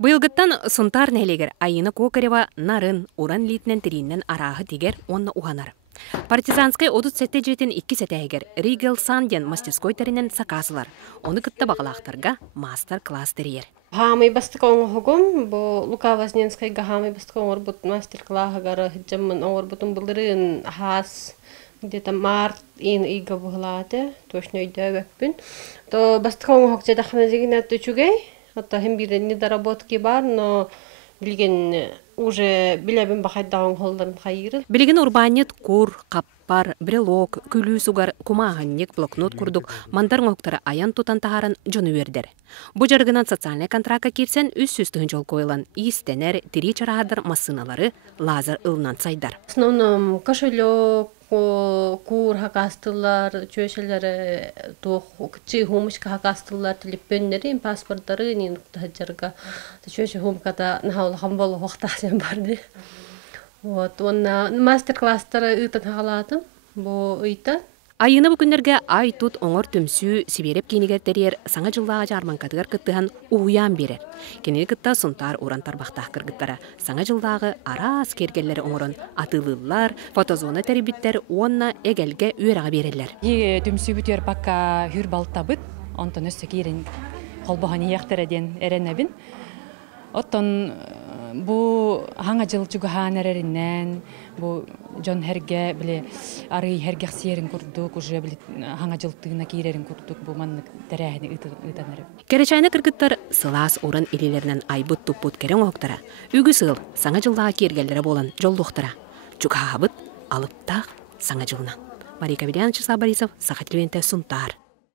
Быйылгыттан сунтар нәлегер айыны кокарева нарын уран литнен тириннен арағы тигер онна уханар. Партизанскай 37 жетин 2 сәтәйгер Ригел Санден мастерской теринен сакасылар. Оны кытта бағалақтарға мастер-класс терьер. Хамый бастыкон хугум, бо Лука Возненскай гахамый бастыкон орбут мастер-класс гара хиджамман орбутун булдырын хас где-то март ига буглады, точно идея веппин. То бастыкон хокче дахна дигинат төчүгей. Это не доработки бар, но билген уже билебин бахайдаган холдан хайыр. Билген урбанет кур, каппар, брелок, күлүү сугар кумаганник блокнот курдук мандар ngoktara аян тутан тахарын жону бердер. Бу жаргынан социальный контрактка кирсен үс-үстүн жол койлан истенер тири чарахадар массыналары лазер ылнан сайдар. В основном кошелек, кур хакастылар, чөшелер, чи хумышка хакастылар, телепөннери, паспорттары, нин таджарга, чөше хумката нахал хамбол вактасен барды. Вот, он мастер-класстары ытан хагалатым, бу ыйта. Айыны бу күннерге ай тут оңор төмсүү сибереп кинигер терьер саңа жыллага жарманкатыгар кыттыхан уян берер. Кенеги кытта сунтар урантар бактах кыргыттара саңа жылдагы арас кергеллери оңорон атылылар, фотозона терибиттер онна эгелге үйрага берелер. Төмсүү бүтер бакка хүр балтабыт, онтон өссө кирин колбоганы яктараден эренебин. Оттон бу хаңа жыл чугахан эреринен, бу жон херге биле ары херге сиерин курдук, уже биле хаңа жылтыгына кирерин курдук, бу маннык терәһини ытаныр. Керечайны кыргыттар сылас урын илелеринен айбыт туппут керен октара. Үгү сыл саңа жылдага кергеллери болан жолдуктара. Чугабыт алыптак саңа жылынан. Марика Бедянович Сабарисов, Сахатливенте Сунтар.